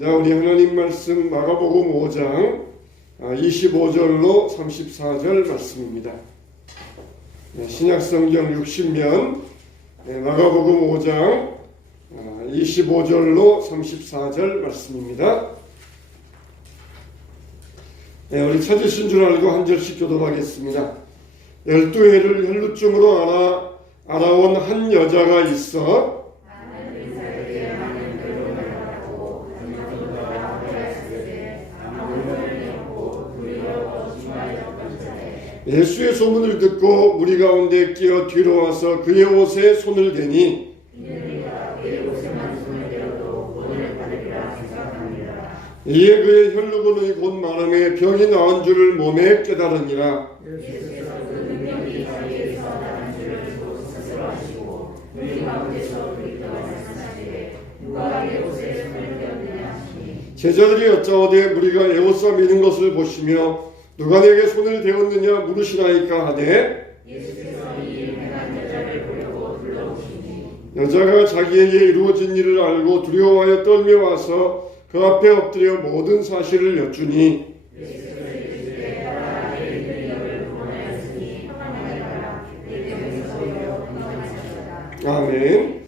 자, 우리 하나님 말씀 마가복음 5장 25절로 34절 말씀입니다. 신약성경 60면 마가복음 5장 25절로 34절 말씀입니다. 우리 찾으신 줄 알고 한 절씩 교독하겠습니다. 12해를 혈루증으로 알아온 한 여자가 있어 예수의 소문을 듣고 무리 가운데 끼어 뒤로 와서 그의 옷에 손을 대니 이에 그의 혈루군이 곧 마름에 병이 나은 줄을 몸에 깨달으니라. 제자들이 여짜오되 무리가 에워싸 미는 것을 보시며 누가 내게 손을 대었느냐 물으시나이까 하되 여자가 자기에게 이루어진 일을 알고 두려워하여 떨며 와서 그 앞에 엎드려 모든 사실을 여쭈니 아멘.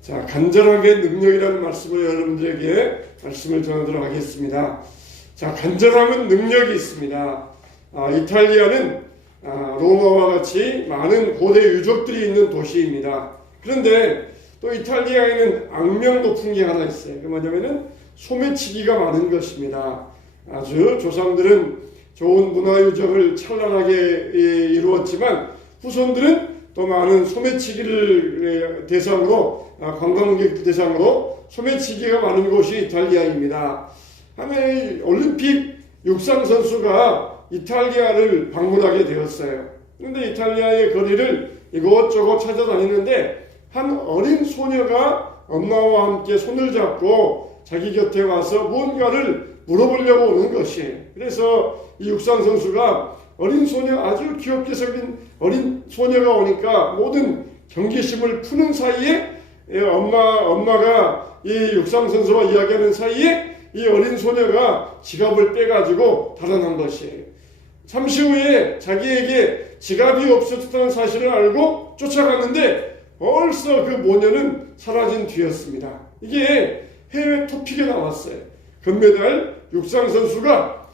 자, 간절함의 능력이라는 말씀을 여러분들에게 말씀을 전하도록 하겠습니다. 자, 간절함은 능력이 있습니다. 이탈리아는 로마와 같이 많은 고대 유적들이 있는 도시입니다. 그런데 또 이탈리아에는 악명 높은 게 하나 있어요. 그 뭐냐면은 소매치기가 많은 것입니다. 아주 조상들은 좋은 문화유적을 찬란하게 이루었지만 후손들은 또 많은 소매치기를 대상으로 관광객 대상으로 소매치기가 많은 곳이 이탈리아입니다. 하나의 올림픽 육상 선수가 이탈리아를 방문하게 되었어요. 그런데 이탈리아의 거리를 이곳저곳 찾아다니는데 한 어린 소녀가 엄마와 함께 손을 잡고 자기 곁에 와서 무언가를 물어보려고 오는 것이에요. 그래서 이 육상 선수가 어린 소녀, 아주 귀엽게 생긴 어린 소녀가 오니까 모든 경계심을 푸는 사이에 엄마가 이 육상 선수와 이야기하는 사이에 이 어린 소녀가 지갑을 빼가지고 달아난 것이에요. 잠시 후에 자기에게 지갑이 없어졌다는 사실을 알고 쫓아갔는데 벌써 그 모녀는 사라진 뒤였습니다. 이게 해외 토픽에 나왔어요. 금메달 육상 선수가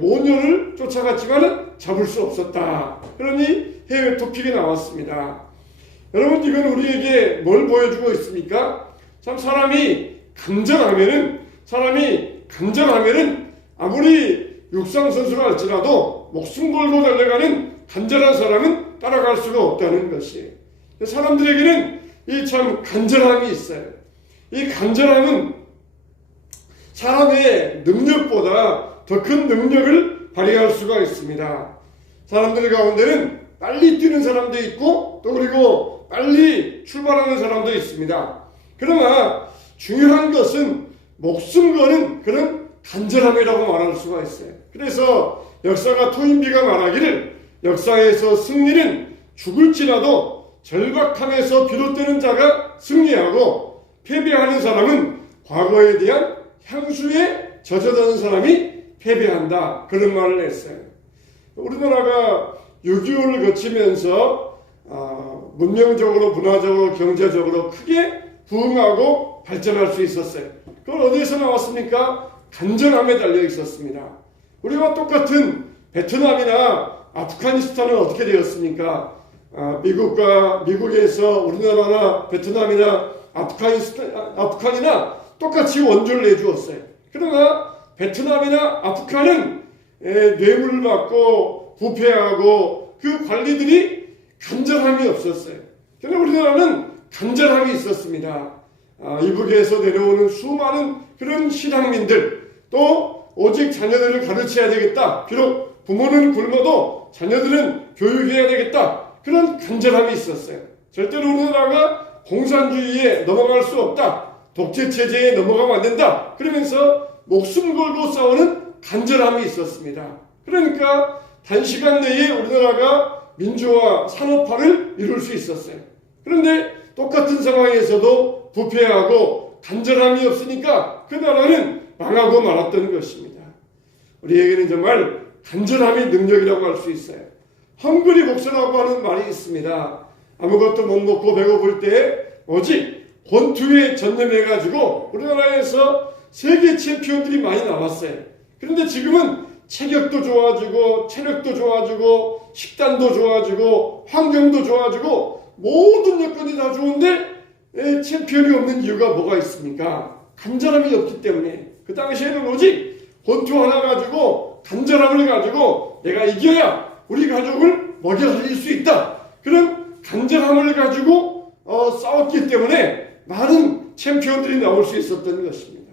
모녀를 쫓아갔지만 잡을 수 없었다. 그러니 해외 토픽에 나왔습니다. 여러분, 이건 우리에게 뭘 보여주고 있습니까? 참 사람이 간절하면은 아무리 육상 선수가 할지라도 목숨 걸고 달려가는 간절한 사람은 따라갈 수가 없다는 것이에요. 사람들에게는 이 참 간절함이 있어요. 이 간절함은 사람의 능력보다 더 큰 능력을 발휘할 수가 있습니다. 사람들 가운데는 빨리 뛰는 사람도 있고 또 그리고 빨리 출발하는 사람도 있습니다. 그러나 중요한 것은 목숨 거는 그런 간절함이라고 말할 수가 있어요. 그래서 역사가 토인비가 말하기를 역사에서 승리는 죽을지라도 절박함에서 비롯되는 자가 승리하고 패배하는 사람은 과거에 대한 향수에 젖어드는 사람이 패배한다. 그런 말을 했어요. 우리나라가 6.25를 거치면서 문명적으로, 문화적으로, 경제적으로 크게 부흥하고 발전할 수 있었어요. 그건 어디에서 나왔습니까? 간절함에 달려 있었습니다. 우리와 똑같은 베트남이나 아프가니스탄은 어떻게 되었습니까? 미국에서 우리나라나 베트남이나 아프간이나 똑같이 원조를 내주었어요. 그러나 베트남이나 아프간은 뇌물을 받고 부패하고 그 관리들이 간절함이 없었어요. 그러나 우리나라는 간절함이 있었습니다. 이북에서 내려오는 수많은 그런 신앙민들, 또 오직 자녀들을 가르쳐야 되겠다. 비록 부모는 굶어도 자녀들은 교육해야 되겠다. 그런 간절함이 있었어요. 절대로 우리나라가 공산주의에 넘어갈 수 없다. 독재체제에 넘어가면 안 된다. 그러면서 목숨 걸고 싸우는 간절함이 있었습니다. 그러니까 단시간 내에 우리나라가 민주화, 산업화를 이룰 수 있었어요. 그런데 똑같은 상황에서도 부패하고 간절함이 없으니까 그 나라는 망하고 말았던 것입니다. 우리에게는 정말 간절함이 능력이라고 할 수 있어요. 헝그리 목소라고 하는 말이 있습니다. 아무것도 못 먹고 배고플 때 오직 권투에 전념해가지고 우리나라에서 세계 챔피언들이 많이 나왔어요. 그런데 지금은 체격도 좋아지고 체력도 좋아지고 식단도 좋아지고 환경도 좋아지고 모든 여건이 다 좋은데 챔피언이 없는 이유가 뭐가 있습니까? 간절함이 없기 때문에. 그 당시에는 오직 권투 하나 가지고 간절함을 가지고 내가 이겨야 우리 가족을 먹여 살릴 수 있다. 그런 간절함을 가지고 싸웠기 때문에 많은 챔피언들이 나올 수 있었던 것입니다.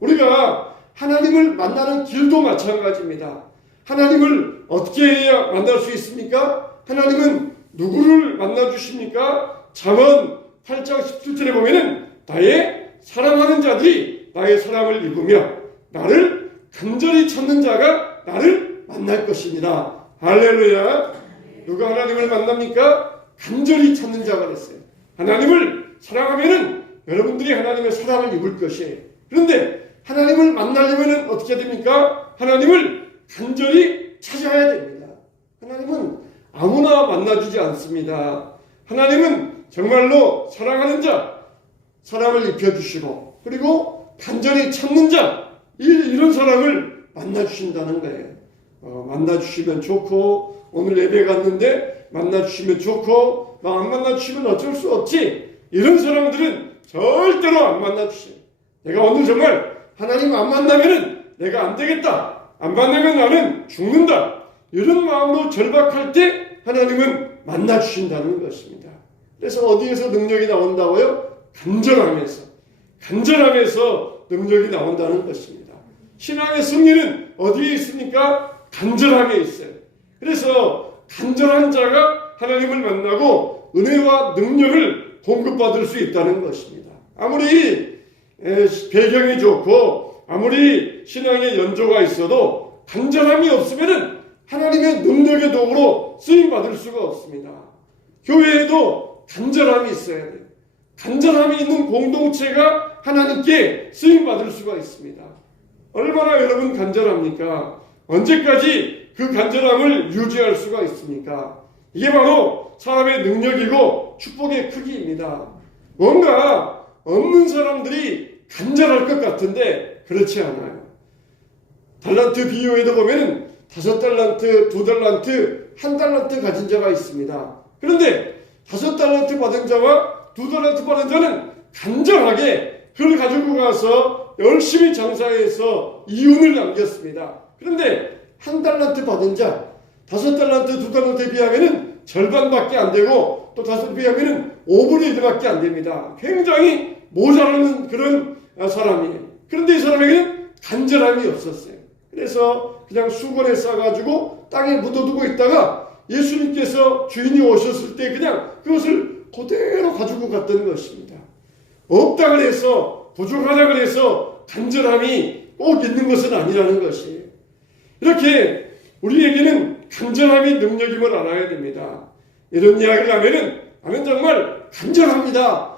우리가 하나님을 만나는 길도 마찬가지입니다. 하나님을 어떻게 해야 만날 수 있습니까? 하나님은 누구를 만나주십니까? 잠언 8장 17절에 보면은 나의 사랑하는 자들이 나의 사랑을 입으며 나를 간절히 찾는 자가 나를 만날 것이니라. 할렐루야. 누가 하나님을 만납니까? 간절히 찾는 자가 됐어요. 하나님을 사랑하면은 여러분들이 하나님의 사랑을 입을 것이에요. 그런데 하나님을 만나려면 어떻게 됩니까? 하나님을 간절히 찾아야 됩니다. 하나님은 아무나 만나주지 않습니다. 하나님은 정말로 사랑하는 자, 사랑을 입혀주시고 그리고 간절히 찾는 자, 이런 사람을 만나주신다는 거예요. 만나주시면 좋고 오늘 예배 갔는데 만나주시면 좋고 안 만나주시면 어쩔 수 없지. 이런 사람들은 절대로 안 만나주셔요. 내가 오늘 정말 하나님 안 만나면은 내가 안 되겠다. 안 만나면 나는 죽는다. 이런 마음으로 절박할 때 하나님은 만나주신다는 것입니다. 그래서 어디에서 능력이 나온다고요? 간절함에서 능력이 나온다는 것입니다. 신앙의 승리는 어디에 있습니까? 간절함에 있어요. 그래서 간절한 자가 하나님을 만나고 은혜와 능력을 공급받을 수 있다는 것입니다. 아무리 배경이 좋고 아무리 신앙의 연조가 있어도 간절함이 없으면 하나님의 능력의 도구로 쓰임받을 수가 없습니다. 교회에도 간절함이 있어야 돼요. 간절함이 있는 공동체가 하나님께 쓰임받을 수가 있습니다. 얼마나 여러분 간절합니까? 언제까지 그 간절함을 유지할 수가 있습니까? 이게 바로 사람의 능력이고 축복의 크기입니다. 뭔가 없는 사람들이 간절할 것 같은데 그렇지 않아요. 달란트 비유에도 보면 5달란트, 2달란트, 1달란트 가진 자가 있습니다. 그런데 5달란트 받은 자와 2달란트 받은 자는 간절하게 그걸 가지고 가서 열심히 장사해서 이윤을 남겼습니다. 그런데 1달란트 받은 자, 5달란트, 2달란트에 비하면 절반밖에 안 되고 또 5에 비하면 5분의 1밖에 안 됩니다. 굉장히 모자라는 그런 사람이에요. 그런데 이 사람에게는 간절함이 없었어요. 그래서 그냥 수건에 싸가지고 땅에 묻어두고 있다가 예수님께서 주인이 오셨을 때 그냥 그것을 그대로 가지고 갔던 것입니다. 없다 그래서 부족하다 그래서 간절함이 꼭 있는 것은 아니라는 것이에요. 이렇게 우리에게는 간절함이 능력임을 알아야 됩니다. 이런 이야기를 하면 정말 간절합니다.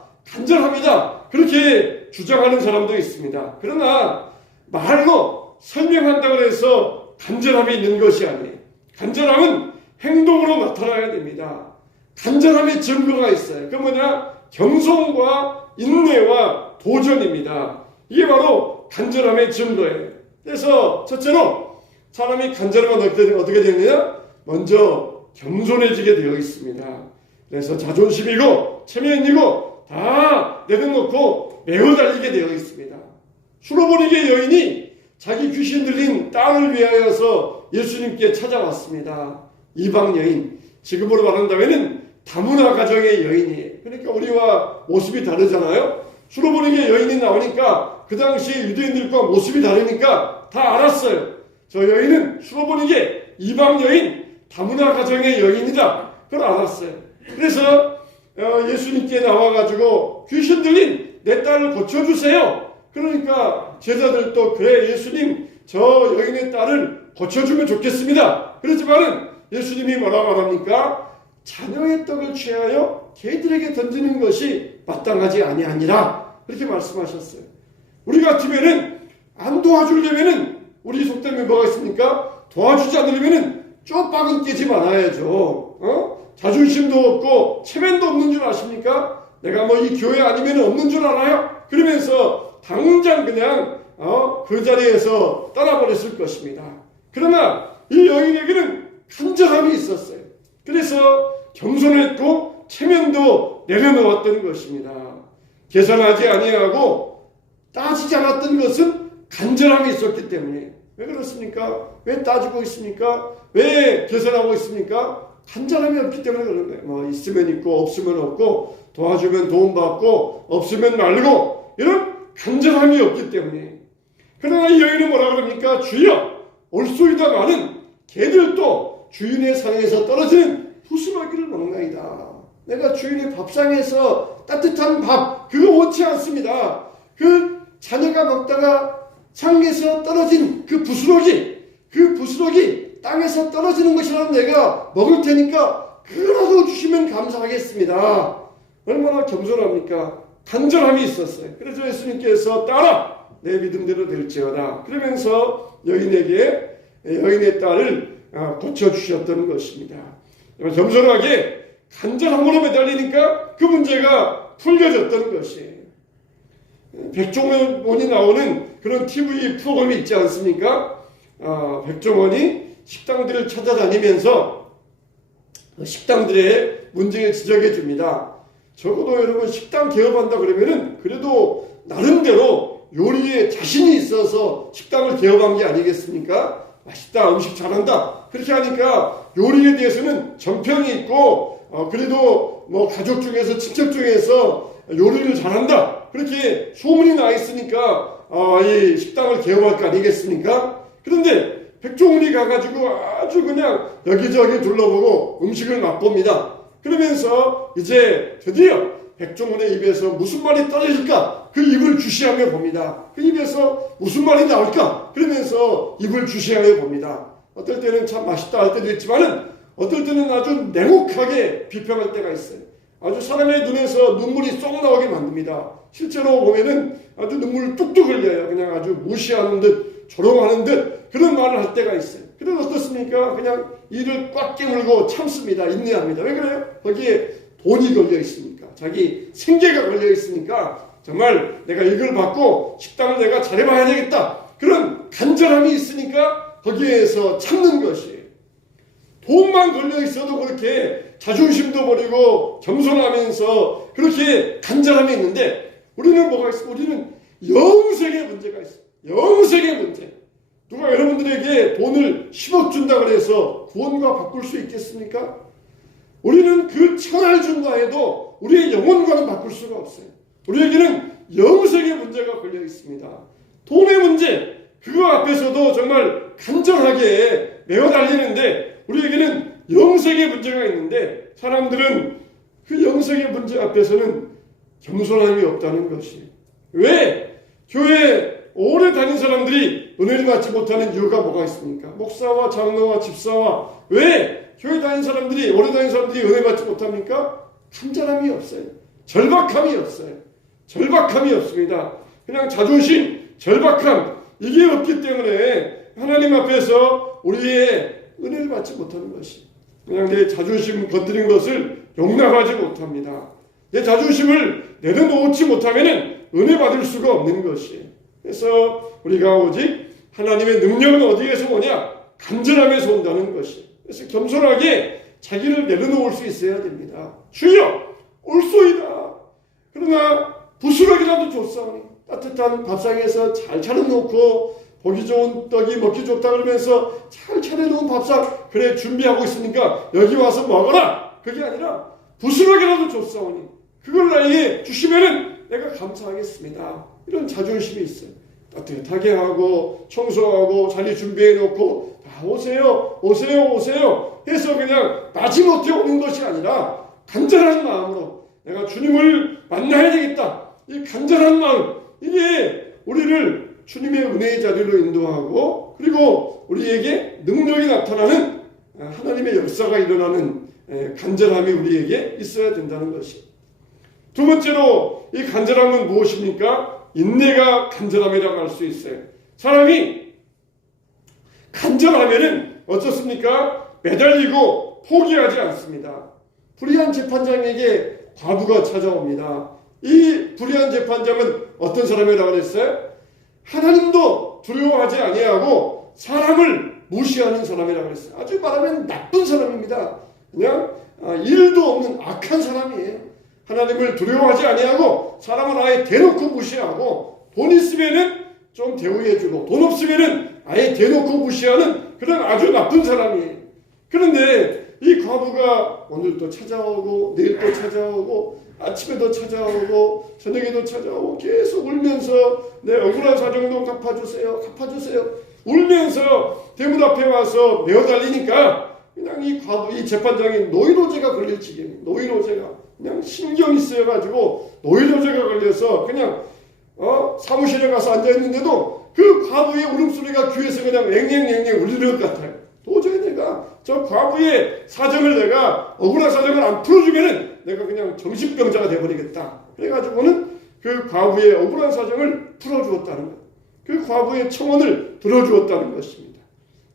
그렇게 주장하는 사람도 있습니다. 그러나 말로 설명한다고 해서 간절함이 있는 것이 아니에요. 간절함은 행동으로 나타나야 됩니다. 간절함의 증거가 있어요. 그 뭐냐? 경성과 인내와 도전입니다. 이게 바로 간절함의 증거예요. 그래서 첫째로 사람이 간절하면 어떻게 되느냐? 먼저 겸손해지게 되어 있습니다. 그래서 자존심이고 체면이고 다 내려놓고 매어 달리게 되어 있습니다. 수로보니게 여인이 자기 귀신 들린 딸을 위하여서 예수님께 찾아왔습니다. 이방 여인, 지금으로 말한다면 다문화 가정의 여인이에요. 그러니까 우리와 모습이 다르잖아요. 수로보니게 여인이 나오니까 그 당시에 유대인들과 모습이 다르니까 다 알았어요. 저 여인은 수로보니게 이방 여인, 다문화 가정의 여인이다. 그걸 알았어요. 그래서 예수님께 나와가지고 귀신 들린 내 딸을 고쳐주세요. 그러니까 제자들도 그래 예수님 저 여인의 딸을 고쳐주면 좋겠습니다. 그렇지만은 예수님이 뭐라 말합니까? 자녀의 떡을 취하여 개들에게 던지는 것이 마땅하지 아니하니라. 그렇게 말씀하셨어요. 우리 같으면은 안 도와주려면은 우리 속담에 뭐가 있습니까? 도와주지 않으려면은 쪽박은 깨지 말아야죠. 자존심도 없고 체면도 없는 줄 아십니까? 내가 뭐 이 교회 아니면 없는 줄 알아요? 그러면서 당장 그냥 그 자리에서 떠나버렸을 것입니다. 그러나 이 여인에게는 간절함이 있었어요. 그래서 겸손했고 체면도 내려놓았던 것입니다. 계산하지 아니하고 따지지 않았던 것은 간절함이 있었기 때문에. 왜 그렇습니까? 왜 따지고 있습니까? 왜 계산하고 있습니까? 간절함이 없기 때문에 그런 거예요. 뭐 있으면 있고 없으면 없고 도와주면 도움받고 없으면 말고 이런 간절함이 없기 때문에. 그러나 이 여인은 뭐라 그럽니까? 주여 올소이다마는 개들도 주인의 상에서 떨어지는 부스러기를 먹나이다. 내가 주인의 밥상에서 따뜻한 밥 그거 원치 않습니다. 그 자녀가 먹다가 상에서 떨어진 그 부스러기 땅에서 떨어지는 것이라도 내가 먹을 테니까 그거라도 주시면 감사하겠습니다. 얼마나 겸손합니까? 간절함이 있었어요. 그래서 예수님께서 따라 내 믿음대로 될지어다 그러면서 여인의 딸을 고쳐주셨던 것입니다. 겸손하게 간절함으로 매달리니까 그 문제가 풀려졌던 것이에요. 백종원이 나오는 그런 TV 프로그램이 있지 않습니까? 백종원이 식당들을 찾아다니면서 식당들의 문제를 지적해 줍니다. 적어도 여러분 식당 개업한다 그러면은 그래도 나름대로 요리에 자신이 있어서 식당을 개업한 게 아니겠습니까? 맛있다, 음식 잘한다. 그렇게 하니까 요리에 대해서는 정평이 있고 그래도 뭐 가족 중에서 친척 중에서 요리를 잘한다. 그렇게 소문이 나 있으니까 이 식당을 개업할 거 아니겠습니까? 그런데 백종원이 가가지고 아주 그냥 여기저기 둘러보고 음식을 맛봅니다. 그러면서 이제 드디어 백종원의 입에서 무슨 말이 떨어질까? 그 입을 주시하며 봅니다. 그 입에서 무슨 말이 나올까? 그러면서 입을 주시하며 봅니다. 어떨 때는 참 맛있다 할 때도 있지만은 어떨 때는 아주 냉혹하게 비평할 때가 있어요. 아주 사람의 눈에서 눈물이 쏙 나오게 만듭니다. 실제로 보면은 아주 눈물 뚝뚝 흘려요. 그냥 아주 무시하는 듯 조롱하는 듯 그런 말을 할 때가 있어요. 그래서 어떻습니까? 그냥 이를 꽉 깨물고 참습니다. 인내합니다. 왜 그래요? 거기에 돈이 걸려 있으니까. 자기 생계가 걸려 있으니까 정말 내가 이걸 받고 식당을 내가 잘해봐야 되겠다. 그런 간절함이 있으니까 거기에서 참는 것이에요. 돈만 걸려 있어도 그렇게 자존심도 버리고 겸손하면서 그렇게 간절함이 있는데 우리는 뭐가 있어? 우리는 영생의 문제가 있어. 영생의 문제. 누가 여러분들에게 돈을 10억 준다 그래서 구원과 바꿀 수 있겠습니까? 우리는 그 천을 준다 해도 우리의 영혼과는 바꿀 수가 없어요. 우리에게는 영생의 문제가 걸려 있습니다. 돈의 문제, 그거 앞에서도 정말 간절하게 메어 달리는데 우리에게는 영생의 문제가 있는데 사람들은 그 영생의 문제 앞에서는 겸손함이 없다는 것이에요. 왜? 교회 오래 다닌 사람들이 은혜를 받지 못하는 이유가 뭐가 있습니까? 목사와 장로와 집사와 왜 교회 다닌 사람들이 오래 다닌 사람들이 은혜 받지 못합니까? 간절함이 없어요. 절박함이 없어요. 절박함이 없습니다. 그냥 자존심, 절박함 이게 없기 때문에 하나님 앞에서 우리의 은혜를 받지 못하는 것이 그냥 내 자존심 건드린 것을 용납하지 못합니다. 내 자존심을 내려놓지 못하면 은혜 받을 수가 없는 것이에요. 그래서 우리가 오직 하나님의 능력은 어디에서 오냐? 간절함에서 온다는 것이에요. 그래서 겸손하게 자기를 내려놓을 수 있어야 됩니다. 주여 올소이다. 그러나 부스러기라도 줬사오니 따뜻한 밥상에서 잘 차려놓고 보기 좋은 떡이 먹기 좋다 그러면서 잘 차려놓은 밥상 그래 준비하고 있으니까 여기 와서 먹어라. 그게 아니라 부스러기라도 줬사오니 그걸 나에게 주시면은 내가 감사하겠습니다. 이런 자존심이 있어요. 따뜻하게 하고 청소하고 자리 준비해놓고 오세요 오세요 오세요 해서 그냥 마지못해 오는 것이 아니라 간절한 마음으로 내가 주님을 만나야 되겠다. 이 간절한 마음 이게 우리를 주님의 은혜의 자리로 인도하고 그리고 우리에게 능력이 나타나는 하나님의 역사가 일어나는 간절함이 우리에게 있어야 된다는 것이. 두 번째로 이 간절함은 무엇입니까? 인내가 간절함이라고 할 수 있어요. 사람이 간절하면은 어떻습니까? 매달리고 포기하지 않습니다. 불의한 재판장에게 과부가 찾아옵니다. 이 불의한 재판장은 어떤 사람이라고 그랬어요? 하나님도 두려워하지 아니하고 사람을 무시하는 사람이라고 그랬어요. 아주 말하면 나쁜 사람입니다. 그냥 일도 없는 악한 사람이에요. 하나님을 두려워하지 아니하고 사람을 아예 대놓고 무시하고, 돈 있으면은 좀 대우해주고 돈 없으면은 아예 대놓고 무시하는 그런 아주 나쁜 사람이에요. 그런데 이 과부가 오늘도 찾아오고 내일도 찾아오고 아침에도 찾아오고 저녁에도 찾아오고 계속 울면서 내 억울한 사정도 갚아주세요, 갚아주세요, 울면서 대문 앞에 와서 매어달리니까 그냥 이 과부, 이 재판장이 노이로제가 걸릴 지경이에요. 노이로제가 그냥 신경이 쓰여가지고 노이로제가 걸려서 그냥 사무실에 가서 앉아있는데도 그 과부의 울음소리가 귀에서 그냥 앵앵앵앵 울리는 것 같아요. 도저히 내가 저 과부의 사정을, 내가 억울한 사정을 안 풀어주면은 내가 그냥 정신병자가 돼버리겠다. 그래가지고는 그 과부의 억울한 사정을 풀어주었다는 것, 그 과부의 청원을 들어주었다는 것입니다.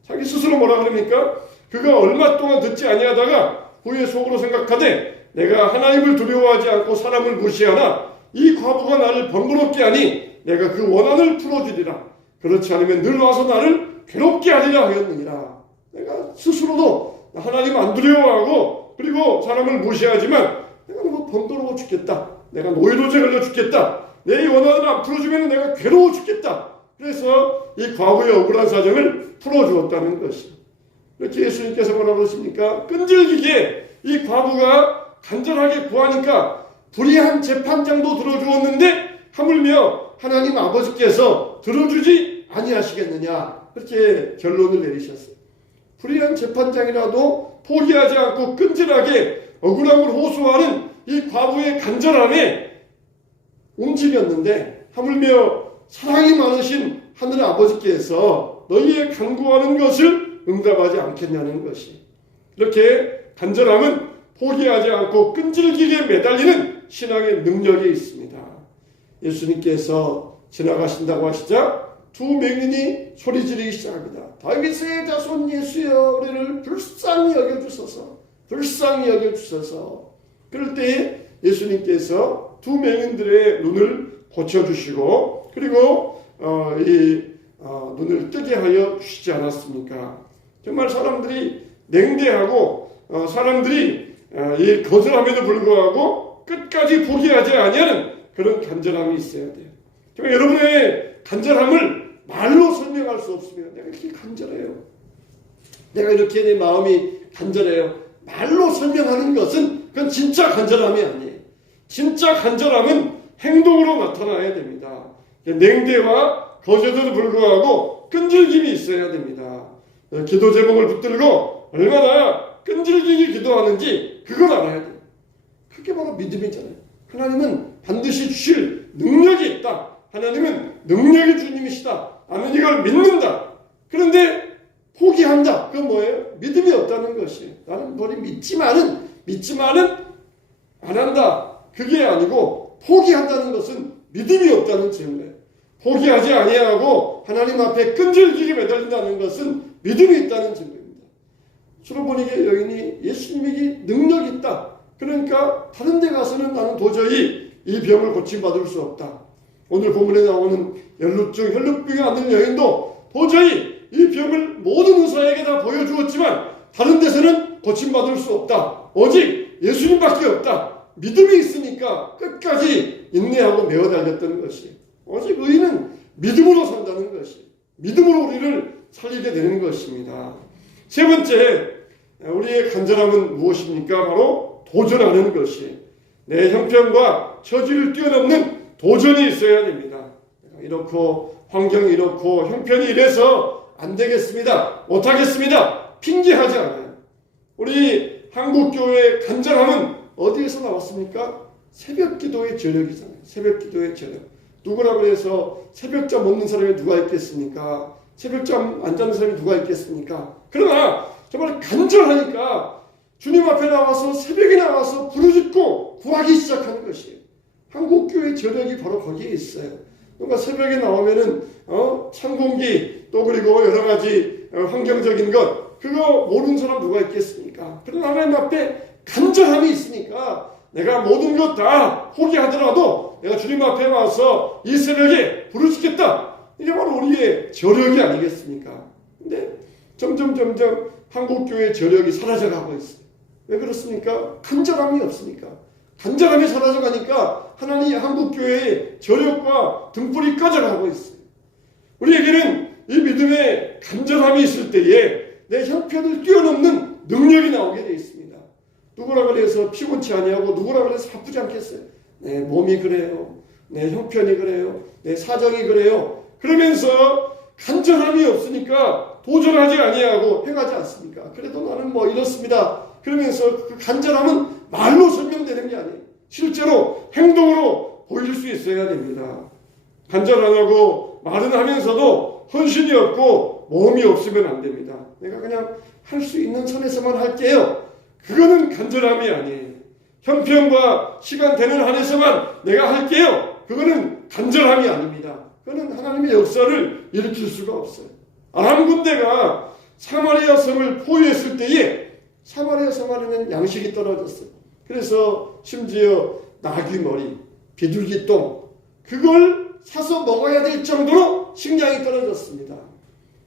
자기 스스로 뭐라 그럽니까? 그가 얼마 동안 듣지 아니하다가 후에 속으로 생각하되 내가 하나님을 두려워하지 않고 사람을 무시하나 이 과부가 나를 번거롭게 하니 내가 그 원한을 풀어주리라. 그렇지 않으면 늘 와서 나를 괴롭게 하리라 하였느니라. 내가 스스로도 하나님 안 두려워하고 그리고 사람을 무시하지만 내가 너무 번거로워 죽겠다, 내가 노이로제 걸려 죽겠다, 내 이 원한을 안 풀어주면 내가 괴로워 죽겠다. 그래서 이 과부의 억울한 사정을 풀어주었다는 것이, 이렇게 예수님께서 뭐라고 그러십니까? 끈질기게 이 과부가 간절하게 구하니까 불의한 재판장도 들어주었는데 하물며 하나님 아버지께서 들어주지 아니하시겠느냐, 그렇게 결론을 내리셨어요. 불의한 재판장이라도 포기하지 않고 끈질하게 억울함을 호소하는 이 과부의 간절함에 움직였는데 하물며 사랑이 많으신 하늘 아버지께서 너희의 간구하는 것을 응답하지 않겠냐는 것이, 이렇게 간절함은 포기하지 않고 끈질기게 매달리는 신앙의 능력이 있습니다. 예수님께서 지나가신다고 하시자 두 맹인이 소리 지르기 시작합니다. 다윗의 자손 예수여, 우리를 불쌍히 여겨주소서, 불쌍히 여겨주소서. 그럴 때에 예수님께서 두 맹인들의 눈을 고쳐주시고 그리고 눈을 뜨게 하여 주시지 않았습니까? 정말 사람들이 냉대하고 사람들이 이 거절함에도 불구하고 끝까지 포기하지 아니하는 그런 간절함이 있어야 돼요. 정말 여러분의 간절함을 말로 설명할 수 없습니다. 내가 이렇게 간절해요, 내가 이렇게 내 마음이 간절해요, 말로 설명하는 것은 그건 진짜 간절함이 아니에요. 진짜 간절함은 행동으로 나타나야 됩니다. 냉대와 거절에도 불구하고 끈질김이 있어야 됩니다. 기도 제목을 붙들고 얼마나 끈질기게 기도하는지 그걸 알아야 돼요. 그게 바로 믿음이잖아요. 하나님은 반드시 주실 능력이 있다, 하나님은 능력의 주님이시다, 나는 이걸 믿는다. 그런데 포기한다, 그건 뭐예요? 믿음이 없다는 것이에요. 나는 머리 믿지만은 안 한다, 그게 아니고 포기한다는 것은 믿음이 없다는 증거예요. 포기하지 아니하고 하나님 앞에 끈질기게 매달린다는 것은 믿음이 있다는 증거입니다. 수로보니게 여인이 예수님에게 능력이 있다, 그러니까 다른 데 가서는 나는 도저히 이 병을 고침받을 수 없다. 오늘 본문에 나오는 혈루증, 혈루병이 앓는 여인도 도저히 이 병을 모든 의사에게 다 보여주었지만 다른 데서는 고침받을 수 없다, 오직 예수님밖에 없다. 믿음이 있으니까 끝까지 인내하고 매어 달렸던 것이, 오직 의인은 믿음으로 산다는 것이, 믿음으로 우리를 살리게 되는 것입니다. 세 번째, 우리의 간절함은 무엇입니까? 바로 도전하는 것이, 내 형편과 처지를 뛰어넘는 도전이 있어야 됩니다. 이렇고 환경이 이렇고 형편이 이래서 안 되겠습니다, 못하겠습니다, 핑계하지 않아요. 우리 한국교회의 간절함은 어디에서 나왔습니까? 새벽기도의 저녁이잖아요. 새벽기도의 저녁. 누구라고 해서 새벽잠 먹는 사람이 누가 있겠습니까? 새벽잠 안 자는 사람이 누가 있겠습니까? 그러나 정말 간절하니까 주님 앞에 나와서 새벽에 나와서 부르짖고 구하기 시작하는 것이에요. 한국교회 저력이 바로 거기에 있어요. 그러니까 새벽에 나오면은 찬 공기 또 그리고 여러 가지 환경적인 것 그거 모르는 사람 누가 있겠습니까? 그러나 하나님 앞에 간절함이 있으니까 내가 모든 것 다 포기하더라도 내가 주님 앞에 와서 이 새벽에 부르짖겠다. 이게 바로 우리의 저력이 아니겠습니까? 근데 점점 한국교회의 저력이 사라져가고 있어요. 왜 그렇습니까? 간절함이 없으니까. 간절함이 사라져가니까 하나님 한국교회의 저력과 등불이 꺼져가고 있어요. 우리에게는 이 믿음의 간절함이 있을 때에 내 형편을 뛰어넘는 능력이 나오게 되어 있습니다. 누구라 그래서 피곤치 아니하고 누구라 그래서 바쁘지 않겠어요. 내 몸이 그래요. 내 형편이 그래요. 내 사정이 그래요. 그러면서 간절함이 없으니까 도전하지 아니하고 행하지 않습니까? 그래도 나는 뭐 이렇습니다. 그러면서 그 간절함은 말로 설명되는 게 아니에요. 실제로 행동으로 보일 수 있어야 됩니다. 간절 안 하고 말은 하면서도 헌신이 없고 몸이 없으면 안 됩니다. 내가 그냥 할 수 있는 선에서만 할게요. 그거는 간절함이 아니에요. 형편과 시간 되는 한에서만 내가 할게요. 그거는 간절함이 아닙니다. 그거는 하나님의 역사를 일으킬 수가 없어요. 아람 군대가 사마리아 성을 포위했을 때에 사마리아 성 안에는 양식이 떨어졌어요. 그래서 심지어 나귀 머리, 비둘기 똥 그걸 사서 먹어야 될 정도로 식량이 떨어졌습니다.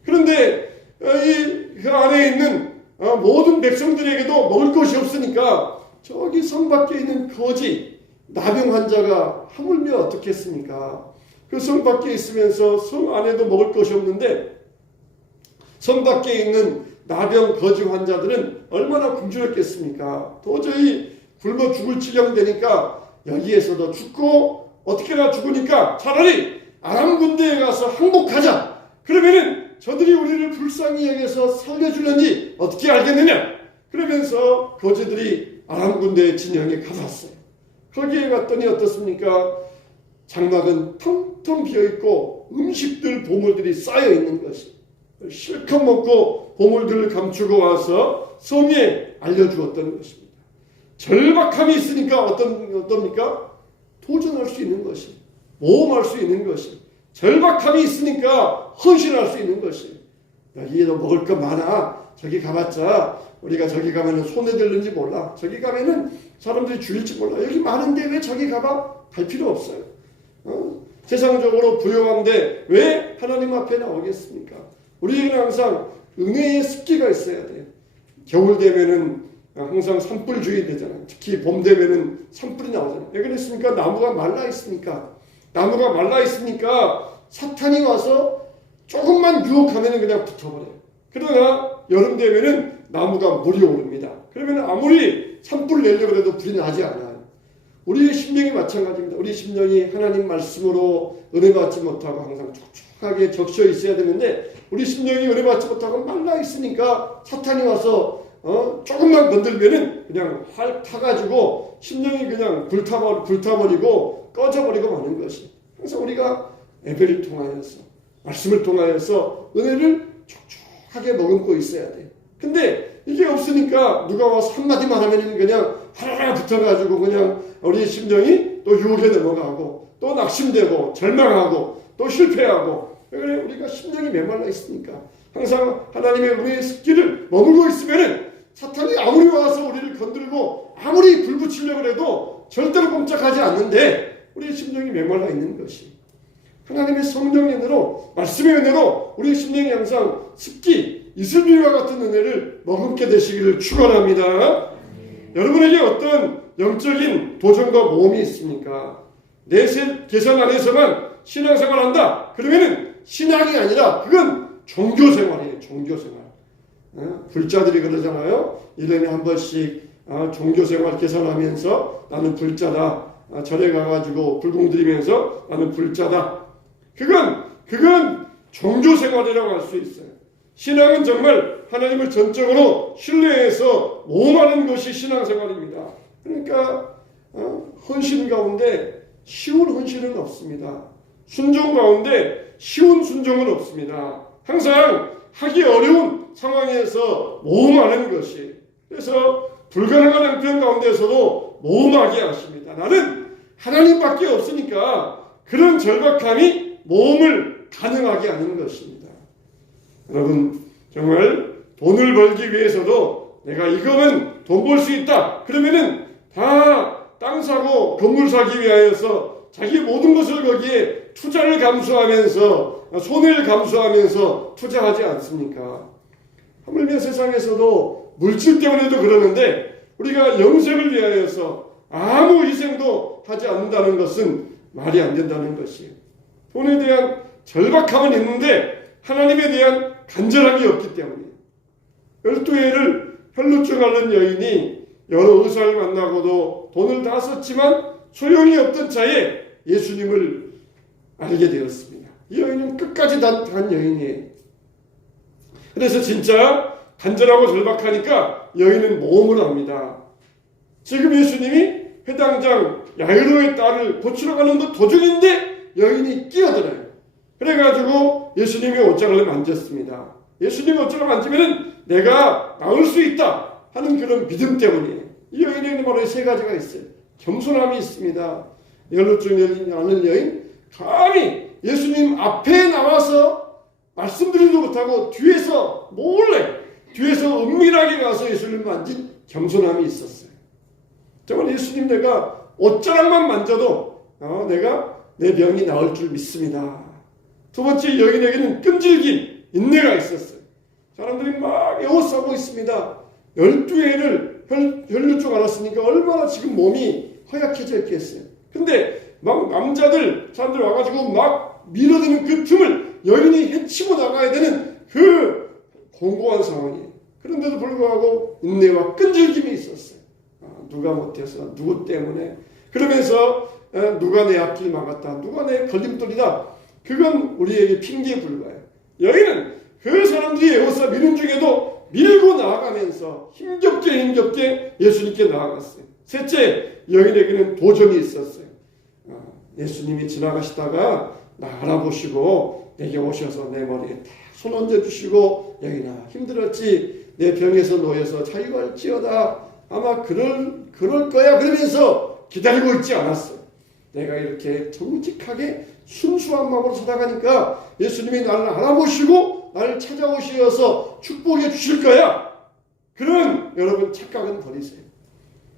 그런데 그 안에 있는 모든 백성들에게도 먹을 것이 없으니까 저기 성 밖에 있는 거지 나병 환자가 하물며 어떻겠습니까? 그 성 밖에 있으면서 성 안에도 먹을 것이 없는데 성 밖에 있는 나병 거지 환자들은 얼마나 굶주렸겠습니까? 도저히 굶어 죽을 지경 되니까 여기에서도 죽고 어떻게나 죽으니까 차라리 아람 군대에 가서 항복하자. 그러면은 저들이 우리를 불쌍히 여겨서 살려주는지 어떻게 알겠느냐? 그러면서 거지들이 아람 군대의 진영에 가봤어요. 거기에 갔더니 어떻습니까? 장막은 텅텅 비어있고 음식들 보물들이 쌓여있는 것이 실컷 먹고 보물들을 감추고 와서 성에 알려주었던 것입니다. 절박함이 있으니까 어떻습니까? 도전할 수 있는 것이, 모험할 수 있는 것이, 절박함이 있으니까 헌신할 수 있는 것이. 여기에도 먹을 거 많아. 저기 가봤자 우리가 저기 가면은 손에 들는지 몰라. 저기 가면은 사람들이 죽일지 몰라. 여기 많은데 왜 저기 가봐? 갈 필요 없어요. 세상적으로 부유한데 왜 하나님 앞에 나오겠습니까? 우리에게는 항상 은혜의 습기가 있어야 돼요. 겨울 되면은 항상 산불주의 되잖아요. 특히 봄 되면은 산불이 나오잖아요. 왜 그랬습니까? 나무가 말라 있으니까. 나무가 말라 있으니까 사탄이 와서 조금만 유혹하면은 그냥 붙어버려요. 그러나 여름 되면은 나무가 물이 오릅니다. 그러면 아무리 산불 내려고 해도 불이 나지 않아요. 우리의 심령이 마찬가지입니다. 우리 심령이 하나님 말씀으로 은혜 받지 못하고 항상 촉촉하게 적셔 있어야 되는데 우리 심령이 은혜 받지 못하고 말라 있으니까 사탄이 와서 조금만 건들면은 그냥 활 타가지고 심령이 그냥 불타버리고 꺼져버리고 마는 것이. 항상 우리가 예배를 통하여서 말씀을 통하여서 은혜를 촉촉하게 머금고 있어야 돼요. 근데 이게 없으니까 누가 와서 한마디 말하면 그냥 하나하나 붙어가지고 그냥 우리의 심령이 또 유혹에 넘어가고 또 낙심되고 절망하고 또 실패하고. 그래 우리가 심령이 메말라 있으니까 항상 하나님의 은혜의 습기를 머물고 있으면은 사탄이 아무리 와서 우리를 건들고 아무리 불 붙이려고 해도 절대로 꼼짝하지 않는데 우리의 심령이 메말라 있는 것이 하나님의 성령의 은혜로 말씀의 은혜로 우리의 심령이 항상 습기 이슬비와 같은 은혜를 머금게 되시기를 축원합니다. 여러분에게 어떤 영적인 도전과 모험이 있습니까? 내 계산 안에서만 신앙생활한다. 그러면은 신앙이 아니라 그건 종교생활이에요. 종교생활. 불자들이 그러잖아요. 1년에 한 번씩 종교생활 계산하면서 나는 불자다. 절에 가가지고 불공드리면서 나는 불자다. 그건 종교생활이라고 할 수 있어요. 신앙은 정말 하나님을 전적으로 신뢰해서 모험하는 것이 신앙생활입니다. 그러니까 헌신 가운데 쉬운 헌신은 없습니다. 순종 가운데 쉬운 순종은 없습니다. 항상 하기 어려운 상황에서 모험하는 것이. 그래서 불가능한 형편 가운데서도 모험하게 하십니다. 나는 하나님밖에 없으니까 그런 절박함이 모험을 가능하게 하는 것입니다. 여러분, 정말 돈을 벌기 위해서도 내가 이거면 돈 벌 수 있다 그러면은 다 땅 사고 건물 사기 위하여서 자기 모든 것을 거기에 투자를 감수하면서 손해를 감수하면서 투자하지 않습니까? 하물며 세상에서도 물질 때문에도 그러는데 우리가 영생을 위하여서 아무 희생도 하지 않는다는 것은 말이 안 된다는 것이에요. 돈에 대한 절박함은 있는데 하나님에 대한 간절함이 없기 때문이에요. 12해를 혈루증 앓는 여인이 여러 의사를 만나고도 돈을 다 썼지만 소용이 없던 차에 예수님을 알게 되었습니다. 이 여인은 끝까지 간 여인이에요. 그래서 진짜 간절하고 절박하니까 여인은 모험을 합니다. 지금 예수님이 회당장 야이로의 딸을 고치러 가는 그 도중인데 여인이 끼어들어요. 그래가지고 예수님이 옷장을 만졌습니다. 예수님이 옷장을 만지면 내가 나을 수 있다 하는 그런 믿음 때문이에요. 이 여인에는 바로 세 가지가 있어요. 겸손함이 있습니다. 혈루증 앓는 여인, 감히 예수님 앞에 나와서 말씀드리지도 못하고 뒤에서 몰래, 뒤에서 은밀하게 가서 예수님 만진 겸손함이 있었어요. 정말 예수님 내가 옷자락만 만져도 내가 내 병이 나을 줄 믿습니다. 두 번째, 여인에게는 끈질긴 인내가 있었어요. 사람들이 막 에워싸고 있습니다. 12해를 혈루증 앓았으니까 얼마나 지금 몸이 허약해져 있겠어요. 근데 막 남자들, 사람들 와가지고 막 밀어드는 그 틈을 여인이 헤치고 나가야 되는 그 공고한 상황이에요. 그런데도 불구하고 인내와 끈질김이 있었어요. 누가 못해서, 누구 때문에, 그러면서 누가 내 앞길 막았다, 누가 내 걸림돌이다, 그건 우리에게 핑계에 불과해요. 여인은 그 사람들이 에워싸 미는 중에도 밀고 나아가면서 힘겹게 예수님께 나아갔어요. 셋째, 여인에게는 도전이 있었어요. 예수님이 지나가시다가 나 알아보시고 내게 오셔서 내 머리에 딱 손 얹어주시고 여인아 힘들었지? 내 병에서 놓여서 자유할지어다. 아마 그럴 거야 그러면서 기다리고 있지 않았어요. 내가 이렇게 정직하게 순수한 마음으로 살아가니까 예수님이 나를 알아보시고 나를 찾아오셔서 축복해 주실 거야. 그런 여러분 착각은 버리세요.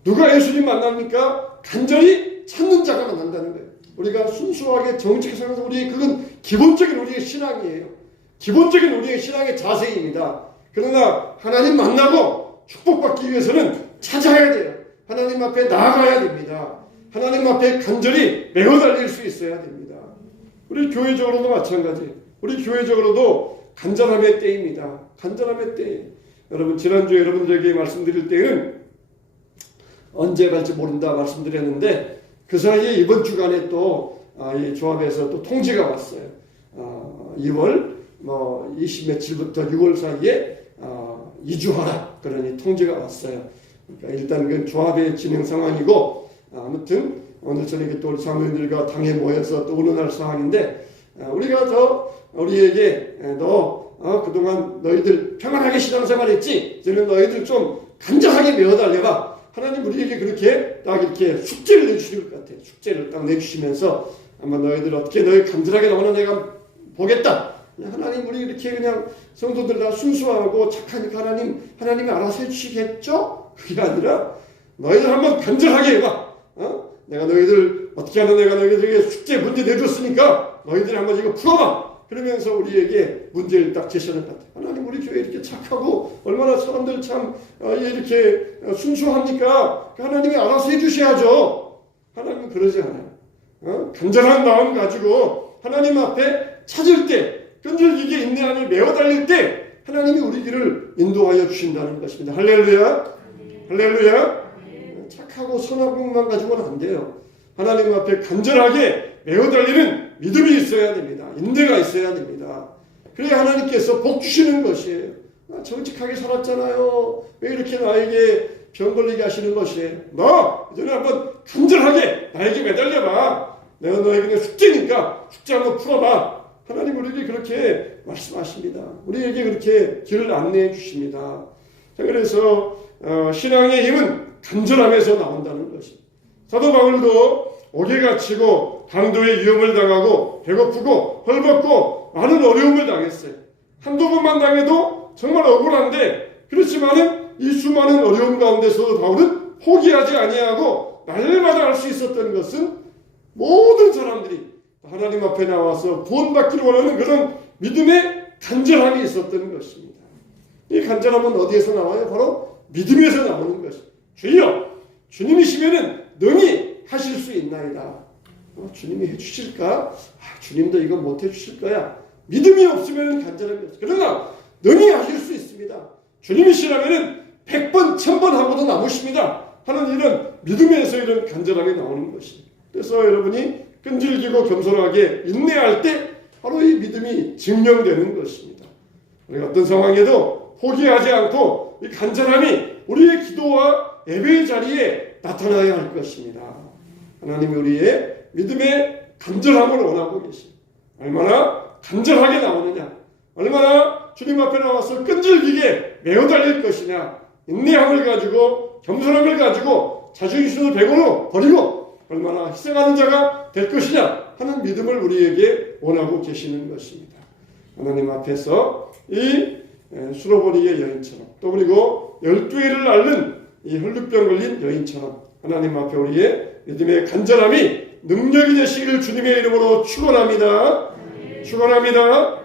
누가 예수님 만납니까? 간절히 찾는 자가 만난다는 거예요. 우리가 순수하게 정직하게 살아서 그건 기본적인 우리의 신앙이에요. 기본적인 우리의 신앙의 자세입니다. 그러나 하나님 만나고 축복받기 위해서는 찾아야 돼요. 하나님 앞에 나아가야 됩니다. 하나님 앞에 간절히 매어 달릴 수 있어야 됩니다. 우리 교회적으로도 마찬가지예요. 우리 교회적으로도 간절함의 때입니다. 간절함의 때. 여러분 지난주에 여러분들에게 말씀드릴 때는 언제 갈지 모른다 말씀드렸는데 그 사이에 이번 주간에 또 이 조합에서 또 통지가 왔어요. 2월 20 며칠부터 6월 사이에 이주하라 그러니 통지가 왔어요. 그러니까 일단 그 조합의 진행 상황이고 아무튼 오늘 저녁에 또 우리 장로님들과 당에 모여서 또 의논할 사항인데 우리가 우리에게 그동안 너희들 평안하게 신앙생활했지? 이제는 너희들 좀 간절하게 메어달래봐. 하나님 우리에게 그렇게 딱 이렇게 숙제를 내주실 것 같아요. 숙제를 딱 내주시면서 아마 너희들 어떻게 너희 간절하게 나오나 내가 보겠다. 하나님 우리 이렇게 그냥 성도들 다 순수하고 착하니까 하나님이 알아서 해주시겠죠? 그게 아니라 너희들 한번 간절하게 해봐. 내가 너희들 어떻게 하나 내가 너희들에게 숙제 문제 내줬으니까 너희들이 한번 이거 풀어봐. 그러면서 우리에게 문제를 딱 제시하는 것 같아요. 하나님 우리 교회 이렇게 착하고 얼마나 사람들 참 이렇게 순수합니까? 하나님이 알아서 해주셔야죠. 하나님은 그러지 않아요. 간절한 마음 가지고 하나님 앞에 찾을 때 끈질기게 인내하니 메어 달릴 때 하나님이 우리 길을 인도하여 주신다는 것입니다. 할렐루야. 할렐루야. 착하고 선한 것만 가지고는 안 돼요. 하나님 앞에 간절하게 메어 달리는 믿음이 있어야 됩니다. 인내가 있어야 됩니다. 그래야 하나님께서 복 주시는 것이에요. 정직하게 살았잖아요. 왜 이렇게 나에게 병 걸리게 하시는 것이에요. 너 이전에 한번 간절하게 나에게 매달려봐. 내가 너에게 숙제니까 숙제 한번 풀어봐. 하나님 우리에게 그렇게 말씀하십니다. 우리에게 그렇게 길을 안내해 주십니다. 자, 그래서 신앙의 힘은 간절함에서 나온다는 것입니다. 사도 바울도 옥에 갇히고 강도의 위험을 당하고 배고프고 헐벗고 많은 어려움을 당했어요. 한두 번만 당해도 정말 억울한데 그렇지만은 이 수많은 어려움 가운데서도 바울은 포기하지 아니하고 날마다 할 수 있었던 것은 모든 사람들이 하나님 앞에 나와서 구원받기를 원하는 그런 믿음의 간절함이 있었던 것입니다. 이 간절함은 어디에서 나와요? 바로 믿음에서 나오는 것입니다. 주여, 주님이시면은 능히 하실 수 있나이다. 주님이 해주실까? 주님도 이거 못 해주실 거야. 믿음이 없으면 간절함이 없어. 그러나 능히 하실 수 있습니다. 주님이시라면은 100번, 1000번 하고도 남으십니다. 하는 이런 믿음에서 이런 간절함이 나오는 것입니다. 그래서 여러분이 끈질기고 겸손하게 인내할 때 바로 이 믿음이 증명되는 것입니다. 우리가 어떤 상황에도 포기하지 않고 이 간절함이 우리의 기도와 예배의 자리에 나타나야 할 것입니다. 하나님이 우리의 믿음의 간절함을 원하고 계십니다. 얼마나 간절하게 나오느냐, 얼마나 주님 앞에 나와서 끈질기게 매어 달릴 것이냐, 인내함을 가지고 겸손함을 가지고 자존심을 배고로 버리고 얼마나 희생하는 자가 될 것이냐 하는 믿음을 우리에게 원하고 계시는 것입니다. 하나님 앞에서 이 수로보니의 여인처럼 또 그리고 12해를 앓는 이 혈루병 걸린 여인처럼 하나님 앞에 우리의 믿음의 간절함이 능력이 되시기를 주님의 이름으로 축원합니다. 축원합니다.